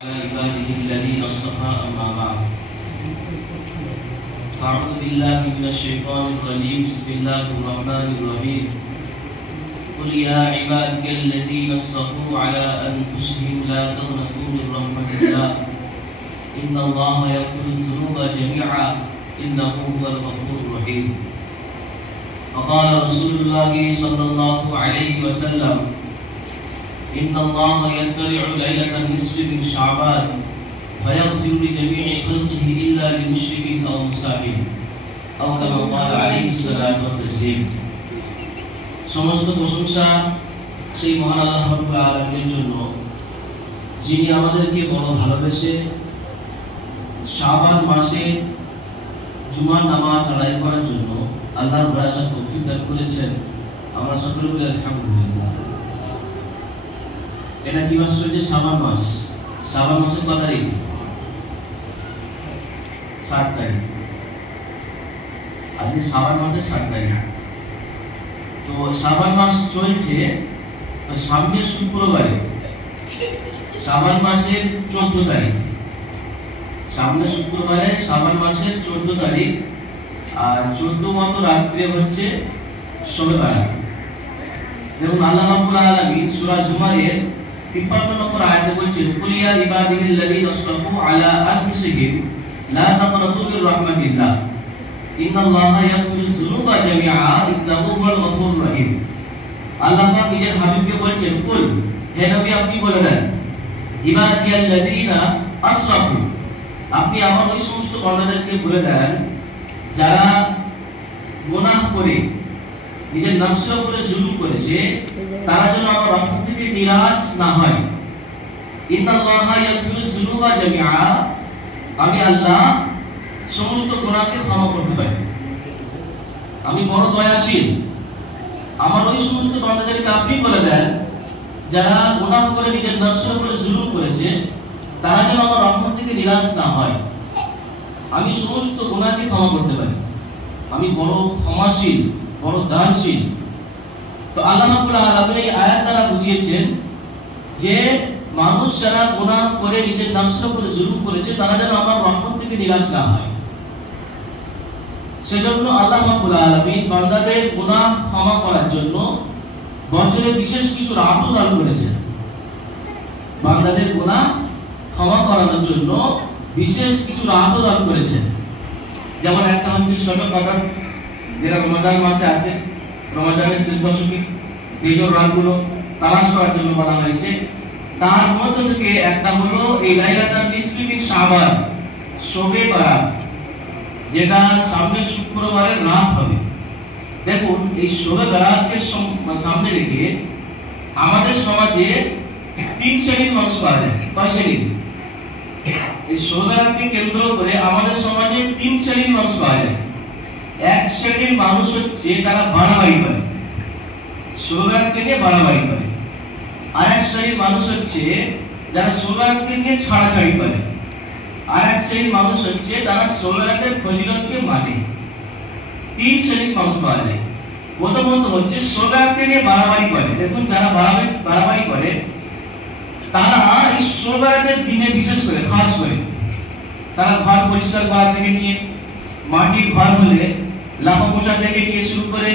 عباده الذين اصطفى أما بعد أعوذ بالله من الشيطان الرجيم بسم الله الرحمن الرحيم قل يا عبادي الذين اصطفوا على أنفسهم لا تقنطوا من رحمة الله إن الله يغفر الذنوب جميعا إنه هو الغفور الرحيم وقال رسول الله صلى الله عليه وسلم إن الله يطلع ليلة النصف من شعبان فيغفر لجميع خلقه إلا لمشرك أو مسافر أو كما قال عليه الصلاة والتسليم সমস্ত প্রশংসা সেই মহান আল্লাহ রাব্বুল আলামিনের জন্য যিনি আমাদেরকে বড় ভালোবেসে শাবান মাসে জুমার নামাজ আদায় করার জন্য আল্লাহর ভরসা তৌফিক দান করেছেন। আমরা সকলে বলি আলহামদুলিল্লাহ। এটা কি মাস চলছে? শাবান মাস। শাবান মাসের কত তারিখ? 7 তারিখ। আজকে শাবান মাসের 7 তারিখ। তো শাবান মাস চলছে সামনের শুক্রবারে শাবান মাসের 14 তারিখ। সামনের শুক্রবারে শাবান মাসের 14 তারিখ আর 14 মতো রাত্রে হচ্ছে শবে বারাত। দেখুন আল্লাহ রাব্বুল আলামিন সূরা জুমারের 53 নম্বর আয়াতে বলছেন কুল ইয়া ইবাদিল্লাযীনা আসরাফু আলা আনফুসিহিম লা তাকনাতু মির রাহমাতিল্লাহ ইন্নাল্লাহা ইয়াগফিরুয যুনুবা জামিআ ইন্নাহু হুয়াল গফুরুর রহিম। আল্লাহ পাক নিজের হাবিবকে বলছেন কুল, হে নবী আপনি বলে দেন ইবাদিল্লাযীনা আসরাফু, আপনি আমার ওই সমস্ত বান্দাদেরকে বলে দেন যারা গুনাহ করে নিজের নফসের উপরে জুলুম করেছে তারা যেন আমার রহমত থেকে নিরাশ না হয়। ইন্নাল্লাহা ইয়াগফিরুয যুনুবা জামিআ, আমি আল্লাহ সমস্ত গুনাহকে ক্ষমা করতে পারি, আমি বড় দয়াশীল। আমার ওই সমস্ত বান্দাদেরকে আপনি বলে দেন যারা গুনাহ করে নিজের নফসের উপরে জুলুম করেছে তারা যেন আমার রহমত থেকে নিরাশ না হয়। আমি সমস্ত গুনাহকে ক্ষমা করতে পারি, আমি বড় ক্ষমাশীল, বড় দানশীল। তো আল্লাহ রাব্বুল আলামিন এই আয়াত দ্বারা বুঝিয়েছেন যে মানুষ যারা গুনাহ করে নিজের নফসের উপরে জুলুম করেছে তারা যেন আমার রহমত থেকে নিরাশ না হয়। সেজন্য আল্লাহ রাব্বুল আলামিন বান্দাদের গুনাহ ক্ষমা করার জন্য বছরে বিশেষ কিছু রাতও দান করেছেন। বান্দাদের গুনাহ ক্ষমা করানোর জন্য বিশেষ কিছু রাতও দান করেছেন। যেমন একটা হচ্ছে শবে কদর, যেটা রমজান মাসে আসে, রমজানের শেষ দশকে এই রাতগুলো তালাশ করার জন্য বলা হয়েছে। তার মধ্যে থেকে একটা হলো এই লাইলাতুন নিসফি মিন শাবান, শবে বারাত, যেটা সামনের শুক্রবারের রাত হবে। দেখুন এই শবে বারাতকে সামনে রেখে আমাদের সমাজে 3 শ্রেণীর মানুষ পাওয়া যায়। কয় শ্রেণী? এই শবে বারাতকে কেন্দ্র করে আমাদের সমাজে 3 শ্রেণীর মানুষ পাওয়া যায়। এক শ্রেণীর মানুষ হচ্ছে তারা বাড়াবাড়ি করে, শবে বারাতকে নিয়ে বাড়াবাড়ি করে। আর এক শ্রেণীর মানুষ হচ্ছে যারা শবে বারাতকে নিয়ে ছাড়াছাড়ি করে। আর এক শ্রেণীর মানুষ হচ্ছে তারা শবে বারাতের ফজিলতকে মানে। 3 শ্রেণীর মানুষ পাওয়া যায়। প্রথমত হচ্ছে শবে বারাতকে নিয়ে বাড়াবাড়ি করে। দেখুন যারা বাড়াবাড়ি করে তারা এই শবে বারাতের দিনে বিশেষ করে খাস করে তারা ঘর পরিষ্কার করা থেকে নিয়ে, মাটির ঘর হলে লাফা পোছা থেকে নিয়ে শুরু করে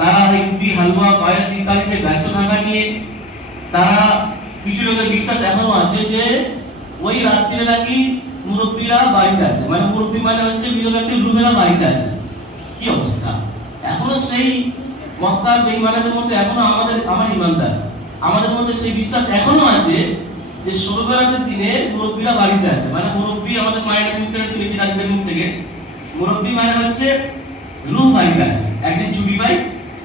তারা রুটি হালুয়া পায়েস ইত্যাদিতে ব্যস্ত থাকা নিয়ে, তারা কিছু লোকের বিশ্বাস এখনো আছে যে ওই রাত্রিরে নাকি মুরব্বীরা বাড়িতে আসে, মানে মুরব্বী মানে হচ্ছে বিধবাকে রুহেরা বাড়িতে আসে। কি অবস্থা! এখনো সেই মক্কার বেঈমানদের মধ্যে এখনো আমার ইমানদার আমাদের মধ্যে সেই বিশ্বাস এখনো আছে যে শবে বারাতের দিনে মুরব্বীরা বাড়িতে আসে। মানে মুরব্বী আমাদের মায়ের মুখ থেকে শুনেছি, দাদিদের মুখ থেকে, মুরব্বী মানে হচ্ছে রূহ বাড়িতে আসে, একদিন ছুটি পাই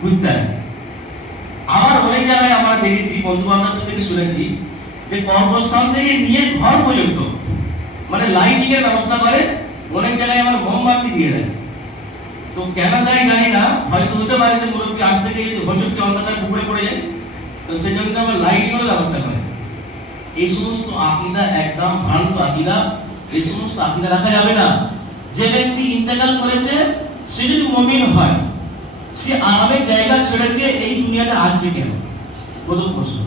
ঘুরতে আসে। আবার অনেক জায়গায় আমরা দেখেছি, বন্ধু বান্ধবদের থেকে শুনেছি যে কর্মস্থান থেকে নিয়ে ঘর পর্যন্ত মানে লাইটিং এর ব্যবস্থা করে। অনেক জায়গায় আমার মোমবাতি দিয়ে দেয়। তো কেন দেয় জানি না, হয়তো হতে পারে যে মুরব্বী আজ থেকে বছরকে অন্ধকার পুকুরে পড়ে যায়, তো সেই জন্য আমার লাইটিং এর ব্যবস্থা করে। এই সমস্ত আকীদা একদম ভ্রান্ত আকীদা। এই সমস্ত আকীদা রাখা যাবে না। যে ব্যক্তি ইন্তেকাল করেছে সে যদি মুমিন হয় সে আরামের জায়গা ছেড়ে দিয়ে এই দুনিয়াতে আসবে কেন? প্রথম প্রশ্ন।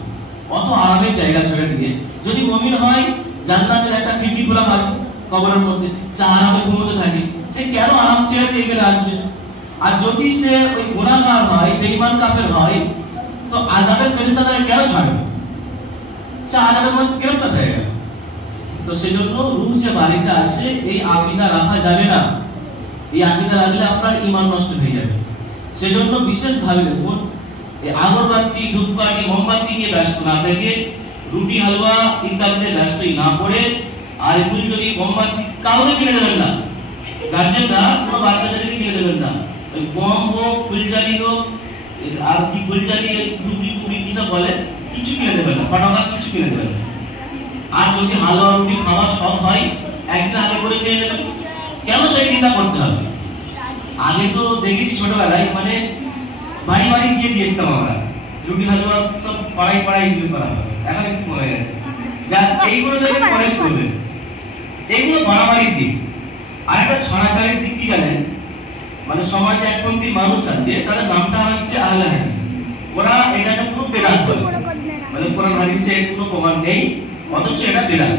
অত আরামের জায়গা ছেড়ে দিয়ে যদি মুমিন হয় জান্নাতের একটা খিড়কি খোলা হয় কবরের মধ্যে, সে আরামে ঘুমোতে থাকে, সে কেন আরাম ছেড়ে দিয়ে এখানে আসবে? আর যদি সে ওই গুনাহগার হয়, বেঈমান কাফের হয়, তো আযাবের ফেরেশতা তাকে কেন ছাড়বে? সে আযাবের মধ্যে গ্রেফতার হয়ে গেল। তো সেজন্য রূহ যে বাড়িতে আসে এই আকীদা রাখা যাবে না। এই আকীদা রাখলে আপনার ঈমান নষ্ট হয়ে যাবে। সেজন্য বিশেষভাবে দেখুন, এই আগরবাতি, ধূপকাঠি, মোমবাতি নিয়ে ব্যস্ত না থেকে, রুটি হালুয়া ইত্যাদিতে ব্যস্তই না পড়ে, আর ফুলঝুরি মোমবাতি কাউকে কিনে দেবেন না, গার্জেনরা কোনো বাচ্চাদেরকে কিনে দেবেন না। ওই বোম হোক, ফুলঝালি হোক, আর কি ফুলঝালি, ধুপড়ি পুরি কি সব বলে, কিছু কিনে দেবেন না, পটাকা কিছু কিনে দেবেন না। আর যদি হালুয়া রুটি খাওয়ার শখ হয়, একদিন আগে করে খেয়ে নেবেন। কেন সেই চিন্তা করতে হবে? আগে তো দেখেছি ছোটবেলায়, মানে বাড়ি বাড়ি গিয়ে দিয়েছিলাম আমরা, রুটি হালুয়া সব পাড়াই পাড়াই বিক্রি করা হবে। এখন একটু কমে গেছে। যা এইগুলো দেখে পরে করবে, এইগুলো বাড়াবাড়ির দিক। আর একটা ছড়াছড়ির দিক কি জানেন? মানে সমাজে একপন্থী মানুষ আছে, তাদের নামটা হচ্ছে আহলে হাদিস। ওরা এটাকে পুরো বেদাত বলে, মানে কোরআন হাদিসে কোনো প্রমাণ নেই, অথচ এটা বেদাত।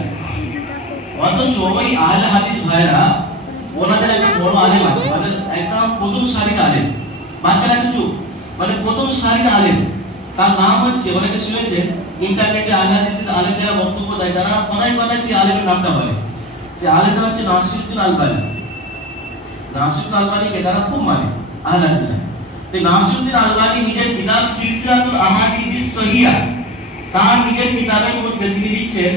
অথচ ওই আহলে হাদিস ভাইরা, ওনাদের একটা বড় আলেম আছে, মানে একদম প্রথম সারির আলেম, বাচ্চারা কিছু মানে প্রথম সারির আলেম, তার নাম হচ্ছে, অনেকে শুনেছেন ইন্টারনেটে আহলে হাদিসের আলেম যারা বক্তব্য দেয়, তারা কথায় কথায় সেই আলেমের নামটা বলে। সে আলেমটা হচ্ছে নাসিরুদ্দিন আলবানী। নাসিরুদ্দিন আলবানীকে তারা খুব মানে আহলে হাদিসরা। তো নাসিরুদ্দিন আলবানী নিজের কিতাব সিলসিলাতুল আহাদিসিস সহিহা, তার নিজের কিতাবের মধ্যে তিনি লিখছেন,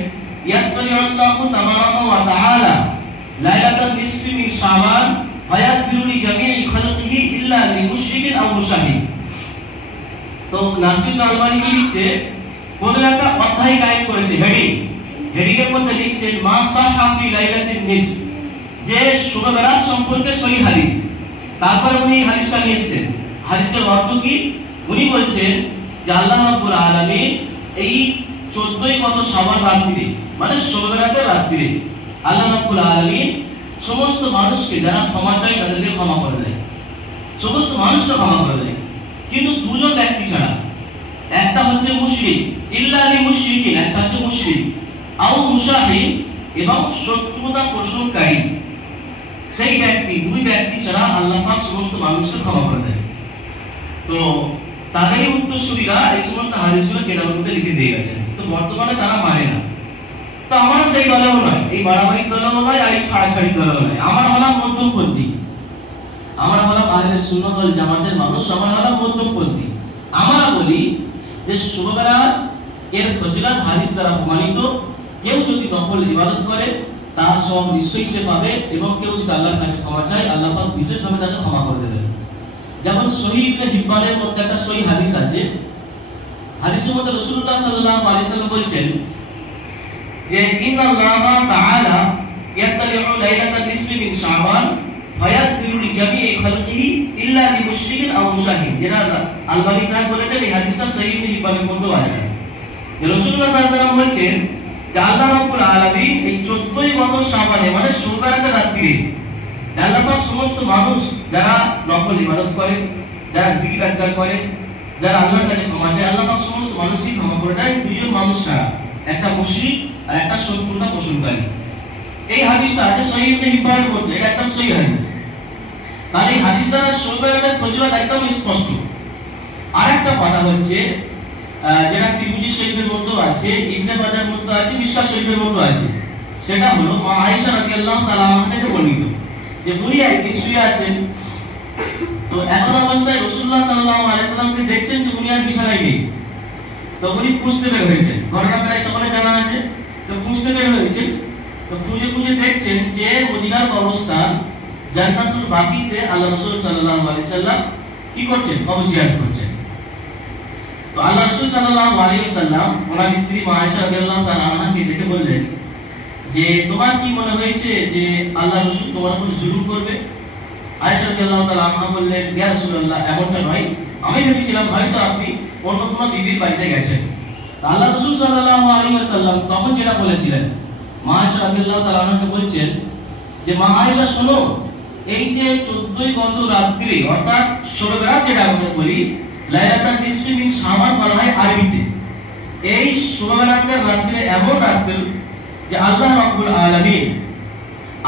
ইয়াতলিউল্লাহু তাবারাকা ওয়া তাআলা লাইলাতান নিসফি মিন শাবান ফায়াগফিরু লিজামিই খালকিহি ইল্লা লিমুশরিকিন আও মুশাহিদ। তো নাসিরুদ্দিন আলবানী কি লিখছে, কোন একটা অধ্যায় কায়েম করেছে, হেডিং এর মধ্যে লিখছেন মা সাহহা ফি লাইলাতিন নিসফ, যে শবে বরাত সম্পর্কে সহিহ হাদিস। তারপর উনি হাদিসটা নিয়েছেন। হাদিসের অর্থ কি? উনি বলছেন যে আল্লাহ রাব্বুল আলামিন এই 14ই কত শাবান রাত্রিরে, মানে শবে বরাতের রাত্রিরে আল্লাহ রাব্বুল আলামিন সমস্ত মানুষকে যারা ক্ষমা চায় তাদেরকে ক্ষমা করে দেয়, সমস্ত মানুষকে ক্ষমা করে দেয়, কিন্তু দুজন ব্যক্তি ছাড়া। একটা হচ্ছে মুশরিক, ইল্লা লিল মুশরিকিন, একটা হচ্ছে মুশরিক, আও মুশাহিদ, এবং শত্রুতা পোষণকারী, সেই ব্যক্তি, দুই ব্যক্তি ছাড়া আল্লাহ পাক সমস্ত মানুষকে ক্ষমা করে দেয়। তো তাদেরই উত্তরসূরিরা এই সমস্ত হাদিসগুলো কেতাবের মধ্যে লিখে দিয়ে গেছে। তো বর্তমানে তারা মানে না। তো আমরা সেই দলেও নয়, এই বাড়াবাড়ির দলেও নয়, আর এই ছাড়াছাড়ির দলেও নয়। আমরা হলাম মধ্যমপন্থী, আমরা হলাম আহলে সুন্নাত ওয়াল জামাতের মানুষ, আমরা হলাম মধ্যমপন্থী। আমরা বলি যে শবে বরাত এর ফজিলত হাদিস দ্বারা প্রমাণিত। কেউ যদি নফল ইবাদত করে তার সব নিশ্চয়ই সে পাবে, এবং কেউ যদি আল্লাহর কাছে ক্ষমা চায় আল্লাহ পাক বিশেষভাবে তাকে ক্ষমা করে দেবেন। যেমন সহিহ ইবনে হিব্বানের মধ্যে একটা সহিহ হাদিস আছে। হাদিসের মধ্যে রাসূলুল্লাহ সাল্লাল্লাহু আলাইহি ওয়াসাল্লাম বলেছেন যে ইন্নাল্লাহা তাআলা ইয়াতলিউ লাইলাতান নিসফি মিন শাবান ফায়াগফিরু লিজামিই খালকিহি ইল্লা লিমুশরিকিন আও মুশাহিদ। যেটা আলবানী সাহেব বলেছেন, এই হাদিসটা সহিহ ইবনে হিব্বানের মধ্যে আছে। রাসূলুল্লাহ সাল্লাল্লাহু আলাইহি ওয়াসাল্লাম বলেছেন যে আল্লাহ রাব্বুল আলামিন এই 14ই কত শাবানে, মানে শবে বরাতের রাত্রিরে আল্লাহ পাক সমস্ত মানুষ যারা নফল ইবাদত করে, যারা জিকির আজকার করে, যারা আল্লাহর কাছে ক্ষমা চায়, আল্লাহ পাক সমস্ত মানুষই ক্ষমা করে দেয়, দুইজন মানুষ ছাড়া, একটা মুশরিক আর একটা শত্রুতা পোষণকারী। এই হাদিসটা আছে সহিহ ইবনে হিব্বানের মধ্যে, এটা একদম সহিহ হাদিস। তাহলে এই হাদিস দ্বারা শবে বরাতের ফজিলত একদম স্পষ্ট। আরেকটা কথা হচ্ছে যেটা তিরমিজি শরীফের মধ্যে আছে, ইবনে মাজাহর মধ্যে আছে, মিশকাত শরীফের মধ্যে আছে, সেটা হলো মা আয়েশা রাদিয়াল্লাহু তাআলা আনহা থেকে বর্ণিত যে উনি একদিন শুয়ে আছেন, তো এমন অবস্থায় রাসূলুল্লাহ সাল্লাল্লাহু আলাইহি ওয়াসাল্লামকে দেখছেন যে উনি আর বিছানায় নেই। তো উনি খুঁজতে বের হয়েছেন, ঘটনা প্রায় সকলে জানা আছে। তো খুঁজতে বের হয়েছেন, তো খুঁজে খুঁজে দেখছেন যে মদিনার কবরস্থান জান্নাতুল বাকিতে আল্লাহ রাসূল সাল্লাল্লাহু আলাইহি ওয়াসাল্লাম কি করছেন? কবর জিয়ারত করছেন। তো আল্লাহ রাসূল সাল্লাল্লাহু আলাইহি ওয়াসাল্লাম ওনার স্ত্রী মা আয়েশা রাদিয়াল্লাহু তাআলা আনহাকে দেখে বললেন যে তোমার কি মনে হয়েছে যে আল্লাহ রাসূল তোমার উপর জুলুম করবে? আয়েশা রাদিয়াল্লাহু তাআলা আনহা বললেন, ইয়া রাসূলুল্লাহ, এমনটা নয়, আমি ভেবেছিলাম হয়তো আপনি অন্য কোনো বিবির বাড়িতে গেছেন। আল্লাহ রাসূল সাল্লাল্লাহু আলাইহি ওয়াসাল্লাম তখন যেটা বলেছিলেন, মা আয়েশা রাদিয়াল্লাহু তাআলা আনহাকে বলছেন যে মা আয়েশা শোনো, এই যে 14ই গত রাত্রি, অর্থাৎ শবে বরাত যেটা আমরা বলি, লাইলাতান নিসফি মিন শাবান বলা হয় আরবিতে। এই শবে বরাতের রাত্রে এমন রাত্রি যে আল্লাহ রাব্বুল আলামিন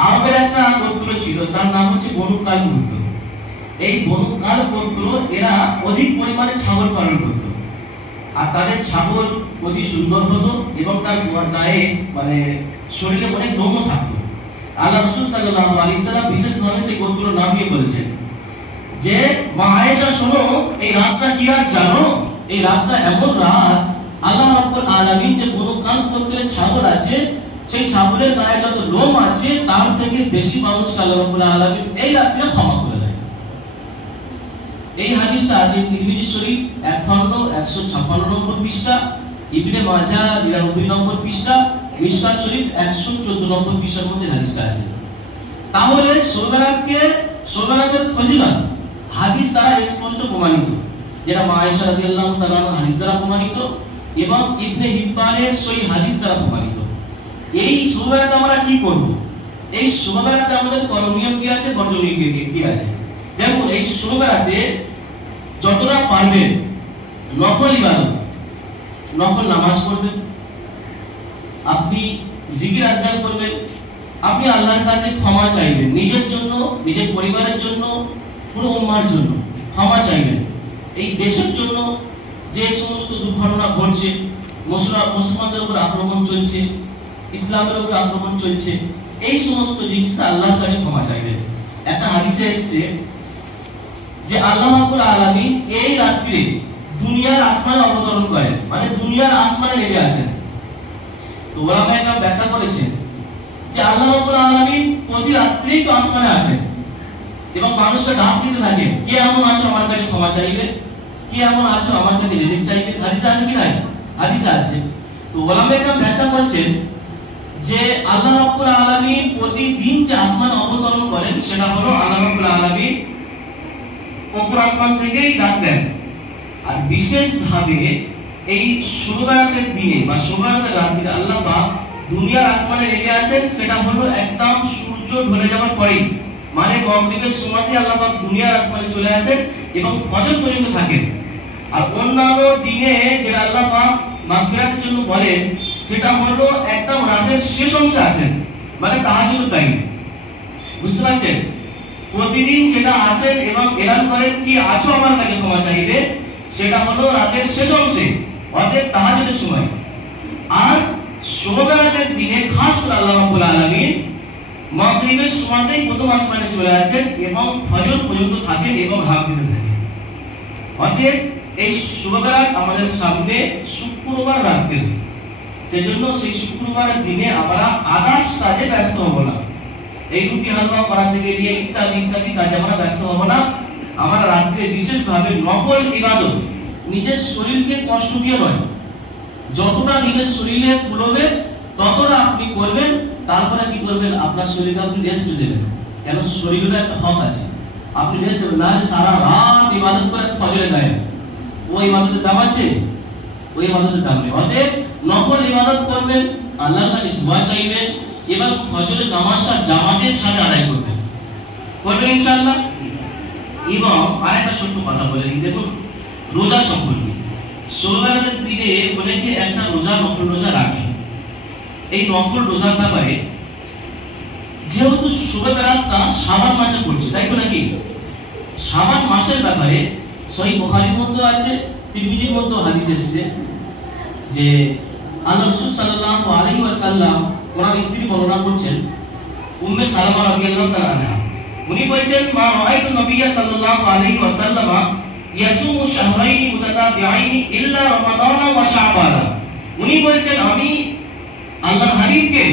আরবের একটা গোত্র ছিল, তার নাম হচ্ছে বনু কাল গোত্র। এই বনু কাল গোত্র এরা অধিক পরিমাণে ছাগল পালন করত, আর তাদের ছাগল অতি সুন্দর হতো এবং তার গায়ে মানে শরীরে অনেক লোমও থাকতো। আল্লাহ রাসূল সাল্লাল্লাহু আলাইহি সাল্লাম বিশেষভাবে সেই গোত্র নাম নিয়ে বলেছেন যে মা আয়েশা শোনো, এই রাতটা কি রাত জানো? এই রাতটা এমন রাত আল্লাহ রাব্বুল আলামিন যে বনু কাল গোত্রের ছাগল আছে, সেই ছাগলের গায়ে যত লোম আছে তার থেকে বেশি মানুষকে আল্লাহ রাব্বুল আলামিন এই রাত্রে ক্ষমা করে দেয়। এই হাদিসটা আছে তিরমিজি শরীফ 1 খণ্ড 156 নম্বর পৃষ্ঠা, ইবনে মাজাহ 99 নম্বর পৃষ্ঠা, মিশকাত শরীফ 114 নম্বর পৃষ্ঠার মধ্যে হাদিসটা আছে। তাহলে শোবেরাতের ফজিলত হাদিস দ্বারা স্পষ্ট প্রমাণিত, যেটা মা আয়েশা রাদিয়াল্লাহু তাআলা হাদিস দ্বারা প্রমাণিত এবং ইবনে হিব্বানের সহিহ হাদিস দ্বারা প্রমাণিত। এই শোবেরাতে আমরা কি করব? এই শোবেরাতে আমাদের করণীয় কি আছে, বর্জনীয় কি আছে? দেখুন, এই শোবেরাতে যতটা পারবেন নফল ইবাদত, নফল নামাজ পড়বেন, আপনি জিকির আজকার করবেন, আপনি আল্লাহর কাছে ক্ষমা চাইবেন, নিজের জন্য, নিজের পরিবারের জন্য, পুরো উম্মার জন্য ক্ষমা চাইবেন। এই দেশের জন্য যে সমস্ত দুর্ঘটনা ঘটছে, মুসলমানদের উপর আক্রমণ চলছে, ইসলামের উপর আক্রমণ চলছে, এই সমস্ত জিনিসটা আল্লাহর কাছে ক্ষমা চাইবেন। একটা হাদিসে এসেছে যে আল্লাহ রাব্বুল আলামিন এই রাত্রে দুনিয়ার আসমানে অবতরণ করেন, মানে দুনিয়ার আসমানে নেমে আসেন। তো ওলামায়ে কেরাম ব্যাখ্যা করেছেন যে আল্লাহ রাব্বুল আলামিন প্রতি রাত্রেই তো আসমানে আসেন এবং মানুষকে ডাক দিতে থাকেন, কে এমন আছে আমার কাছে ক্ষমা চাইবে, কে এমন আছে আমার কাছে রিজিক চাইবে। হাদিসে আছে কি নাই? হাদিসে আছে। তো ওলামায়ে কেরাম ব্যাখ্যা করেছেন যে আল্লাহ রাব্বুল আলামিন প্রতিদিন যে আসমানে অবতরণ করেন সেটা হলো আল্লাহ রাব্বুল আলামিন উপর আসমান থেকেই ডাক দেন। আর বিশেষভাবে এই শোবেরাতের দিনে বা শোবেরাতের রাতে আল্লাহ পাক দুনিয়ার আসমানে নেমে আসেন, সেটা হলো একদম সূর্য ঢলে যাওয়ার পরেই, মানে মাগরিবের সময়তে আল্লাহ পাক দুনিয়ার আসমানে চলে আসেন এবং ফজর পর্যন্ত থাকেন। আর অন্যান্য দিনে যেটা আল্লাহ পাক মাগফিরাতের জন্য বলেন সেটা হলো একদম রাতের শেষ অংশে আসেন, মানে তাহাজ্জুদ টাইম। বুঝতে পারছেন? প্রতিদিন যেটা আসেন এবং এলান করেন কি আছো আমার কাছে ক্ষমা চাইবে, সেটা হলো রাতের শেষ অংশে, অর্থাৎ তাহাজ্জুদের সময়। আর শোবেরাতের দিনে খাস করে আল্লাহ রাব্বুল আলামিন মাগরিবের সময়তেই প্রথম আসমানে চলে আসেন এবং ফজর পর্যন্ত থাকেন এবং হাক দিতে থাকেন। অতএব এই শোবেরাত আমাদের সামনে শুক্রবার রাতে, সেজন্য সেই শুক্রবারের দিনে আমরা আদার্স কাজে ব্যস্ত হব না। এই রুটি হালুয়া করা থেকে নিয়ে ইত্যাদি ইত্যাদি কাজে আমরা ব্যস্ত হব না। আমরা রাত্রে বিশেষভাবে নফল ইবাদত, নিজের শরীরকে কষ্ট দিয়ে নয়, যতটা নিজের শরীরে কুলোবে ততটা আপনি করবেন। তারপরে কি করবেন? আপনার শরীরকে আপনি রেস্ট দেবেন, কেন শরীরের একটা হক আছে, আপনি রেস্ট দেবেন। না সারা রাত ইবাদত করে ফজরে গায়েব, ওই ইবাদতের দাম আছে? ওই ইবাদতের দাম নেই। অতএব নফল ইবাদত করবেন, আল্লাহর কাছে দোয়া চাইবেন এবং ফজরের নামাজটা জামাতের সাথে আদায় করবেন, ইনশাআল্লাহ। এবং আরেকটা ছোট্ট কথা বলে দিই, দেখুন রোজা সম্পর্কে। শোবেরাতের দিনে অনেকে একটা রোজা, নফল রোজা রাখে। এই নফল রোজার ব্যাপারে, যেহেতু শোবেরাতটা শাবান মাসে পড়ছে, তাই তো নাকি? শাবান মাসের ব্যাপারে সহিহ বুখারীর মধ্যে আছে, তিরমিজির মধ্যে হাদিস এসেছে যে আল্লাহ রাসূল সাল্লাল্লাহু আলাইহি ওয়াসাল্লাম ওনার স্ত্রী বর্ণনা করছেন, উম্মে সালামা রাদিয়াল্লাহু তাআলা আনহা, উনি বলছেন মা রাআইতু নবিয়্যা সাল্লাল্লাহু আলাইহি ওয়াসাল্লাম ইয়াসুমু শাহরাইনি মুতাতাবিআইনি ইল্লা রমাদান ওয়া শাবান। উনি বলছেন আমি আল্লাহর হাবিবকে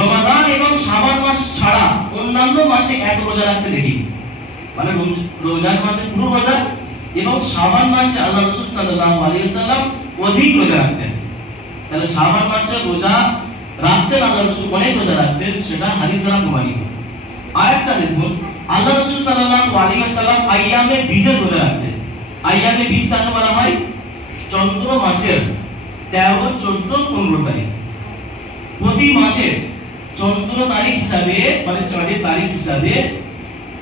রমাদান এবং শাবান মাস ছাড়া অন্যান্য মাসে এক রোজা রাখতে দেখি, মানে রমজান মাসে পুরো রোজা এবং শাবান মাসে আল্লাহ রাসূল সাল্লাল্লাহু আলাইহি ওয়াসাল্লাম অধিক রোজা রাখতেন। তাহলে শাবান মাসে রোজা রাখতেন আল্লাহ রাসূল, অনেক রোজা রাখতেন, সেটা হাদিস দ্বারা প্রমাণিত। আরেকটা দেখুন, আল্লাহ রাসূল সাল্লাল্লাহু আলাইহি ওয়াসাল্লাম আইয়ামে বীজের রোজা রাখতেন। আইয়ামে বীজ কাকে বলা হয়? চন্দ্র মাসের 13, 14, 15 তারিখ। প্রতি মাসের চন্দ্র তারিখ হিসাবে, মানে চাঁদের তারিখ হিসাবে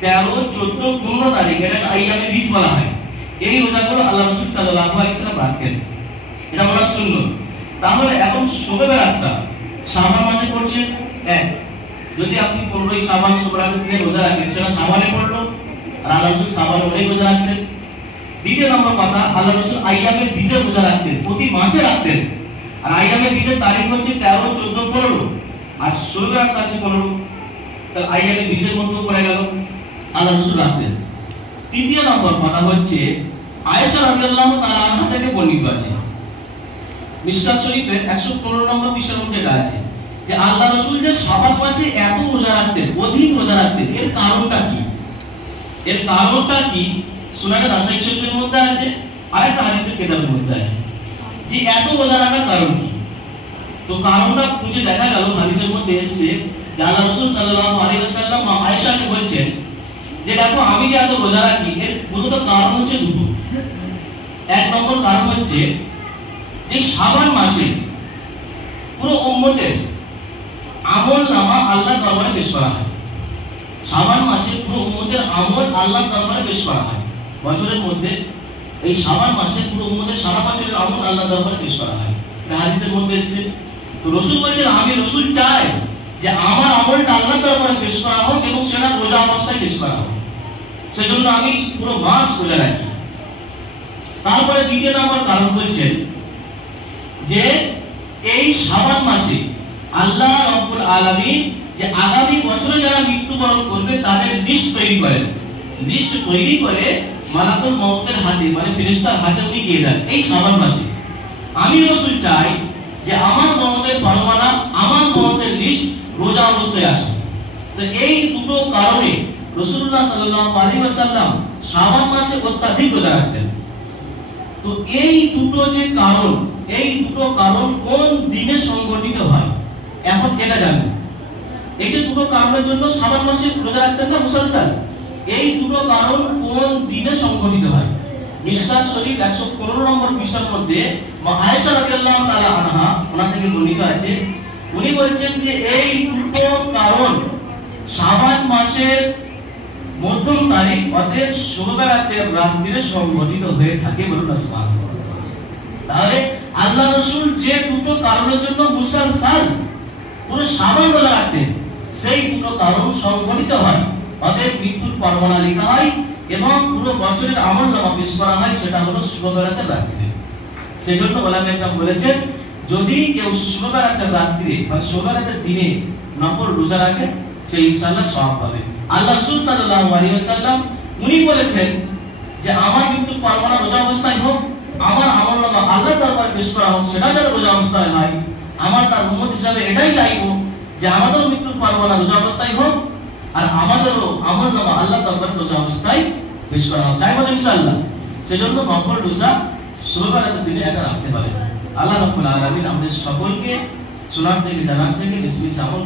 13, 14, 15 তারিখ, এটা আইয়ামে বীজ বলা হয়। এই রোজাগুলো আল্লাহ রাসূল সাল্লাল্লাহু আলাইহি ওয়াসাল্লাম রাখতেন, এটা বলা সুন্নাত। তাহলে এখন শবে বেরাতটা শাবান মাসে পড়ছে এক, যদি আপনি 15ই শাবান শুক্রবার দিনে রোজা রাখেন সেটা শাবানে পড়লো, আর আল্লাহ রাসূল শাবানে ওই রোজা রাখতেন। দ্বিতীয় নম্বর কথা, আল্লাহ রাসূল আইয়ামের বীজে রোজা রাখতেন, প্রতি মাসে রাখতেন। আর আইয়ামের বীজের তারিখ হচ্ছে 13, 14, 15, আর শুক্রবার আছে 15, তাহলে আইয়ামের বীজের মধ্যে পড়ে গেল, আল্লাহ রাসূল রাখতেন। তৃতীয় নম্বর কথা হচ্ছে আয়েশা রাদিয়াল্লাহু তাআলা আনহা থেকে বর্ণিত আছে, মিশকাত শরীফের 115 নম্বর পৃষ্ঠার মধ্যে এটা আছে যে আল্লাহ রাসূল যে শাবান মাসে এত রোজা রাখতেন, অধিক রোজা রাখতেন, এর কারণটা কি? এর কারণটা কি? সুনানে নাসাই শরীফের মধ্যে আছে, আর একটা হাদিসের কিতাবের মধ্যে আছে যে এত রোজা রাখার কারণ কি। তো কারণটা খুঁজে দেখা গেল হাদিসের মধ্যে এসেছে যে আল্লাহ রাসূল সাল্লাল্লাহু আলাইহি ওয়াসাল্লাম আয়েশাকে বলছেন যে দেখো আমি যে এত রোজা রাখি এর মূলত কারণ হচ্ছে দুটো। এক নম্বর কারণ হচ্ছে যে শাবান মাসে পুরো উম্মতের আমলনামা আল্লাহর দরবারে পেশ করা হয়। শাবান মাসে পুরো উম্মতের আমল আল্লাহর দরবারে পেশ করা হয়। বছরের মধ্যে এই শাবান মাসে পুরো উম্মতের সারা বছরের আমল আল্লাহর দরবারে পেশ করা হয়। এটা হাদিসের মধ্যে এসেছে। তো রাসূল বলেন আমি রাসূল চাই যে আমার আমলটা আল্লাহর দরবারে পেশ করা হোক এবং সেটা রোজা অবস্থায় পেশ করা হোক, সেজন্য আমি পুরো মাস রোজা রাখি। তারপরে দ্বিতীয় নম্বর কারণ হচ্ছে যে এই শাবান মাসে আল্লাহ রাব্বুল আলামিন যে আগামী বছরে যারা মৃত্যুবরণ করবে তাদের লিস্ট তৈরি করেন, লিস্ট তৈরি করে মালাকুল মউতের হাতে মানে ফেরেশতার হাতে উনি দিয়ে দেন এই শাবান মাসে। আমি রাসূল চাই যে আমার মউতের ফরমানা, আমার মউতের লিস্ট রোজা অবস্থায় আসে। তো এই দুটো কারণে রাসূলুল্লাহ সাল্লাল্লাহু আলাইহি ওয়াসাল্লাম শাবান মাসে অত্যাধিক রোজা রাখতেন। তো এই দুটো যে কারণ, এই দুটো কারণ কোন দিনে সংঘটিত হয় এখন এটা জানবেন। এই যে দুটো কারণের জন্য শাবান মাসে রোজা রাখতেন না মুসলসাল, এই দুটো কারণ কোন দিনে সংঘটিত হয়? মিশকাত শরীফ 115 নম্বর পৃষ্ঠার মধ্যে মা আয়েশা রাদিয়াল্লাহু তাআলা আনহা ওনার থেকে বর্ণিত আছে, উনি বলছেন যে এই দুটো কারণ শাবান মাসের মধ্যম তারিখ অর্থাৎ 16 রাতের রাত্রিরে সংঘটিত হয়ে থাকে। বলুন সুবহানাল্লাহ। তাহলে আল্লাহ রাসূল যে দুটো কারণের জন্য মুসলসাল পুরো শাবান রোজা রাখতেন, সেই দুটো কারণ সংঘটিত হয়, অতএব মৃত্যুর পরমানা লেখা হয় এবং পুরো বছরের আমলনামা পেশ করা হয়, সেটা হলো 16 রাতের রাত্রিরে। সেজন্য ওলামা একরাম বলেছেন যদি কেউ 16 রাতের রাত্রিরে বা 16 রাতের দিনে নফল রোজা রাখে সে ইনশাআল্লাহ সওয়াব পাবে। আল্লাহ রাসূল সাল্লাল্লাহু আলাইহি ওয়াসাল্লাম উনি বলেছেন যে আমার মৃত্যুর পরমানা রোজা অবস্থায় হোক, আমার আমলনামা আল্লাহর দরবারে পেশ করা হোক, সেটা যেন রোজা অবস্থায় হয়। আমার তার উম্মত হিসাবে এটাই চাইবো যে আমাদের মৃত্যুর পরমানা রোজা অবস্থায় হোক আর আমাদেরও আমলনামা আল্লাহর দরবারে রোজা অবস্থায় পেশ করা হোক, চাইবো ইনশাআল্লাহ। সেজন্য নফল রোজা 16 রাতের দিনে একা রাখতে পারে। আল্লাহ রাব্বুল আলামিন আমাদের সকলকে শোনার থেকে জানার থেকে বেশি বেশি আমল